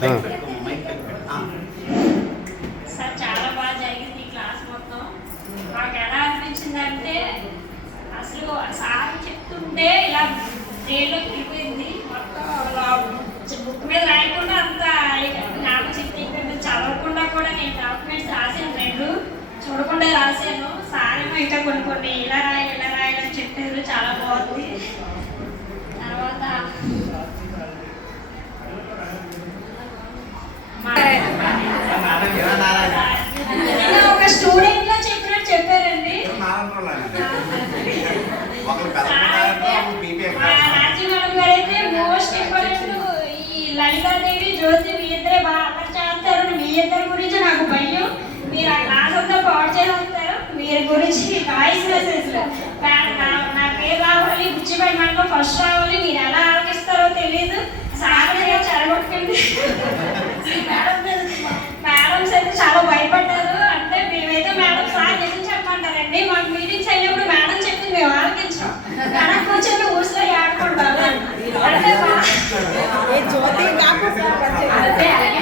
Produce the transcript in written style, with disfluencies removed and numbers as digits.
Sir చాలా బాగా జరిగింది ఈ క్లాస్ మొత్తం. మాకు ఎలా అనిపించిందంటే అసలు సార్ చెప్తుంటే ఇలా బ్రెయిన్లో వెళ్ళిపోయింది మొత్తం. బుక్ మీద రాయకుండా అంత జ్ఞాపకశక్తి చదవకుండా కూడా నేను డాక్యుమెంట్స్ రాసాను, 2 చూడకుండా రాశాను. సార్ ఏమో ఇంకా కొన్ని ఇలా రాయాలని చెప్పారు. చాలా బాగుంది. తర్వాత ఒక స్టూడెంట్ గా చెప్పినట్టు చెప్పారండి. రాజీ మేడం గారు అయితే మోస్ట్ ఇంపార్టెంట్. ఈ లలితాదేవి, జ్యోతి మీ ఇద్దరే బాగా అమలు చేస్తారు. మీ ఇద్దరి గురించి నాకు భయం. మీరు ఆ క్లాస్ అంతా పాడు చేస్తారు. మీరు గురించి వాయిస్ మెసేజ్ నా పేరు రావాలి, బుచ్చిపై మండలం ఫస్ట్ రావాలి. మీరు ఎలా ఆలోచిస్తారో తెలీదు. సార్ చెడగొట్టకండి.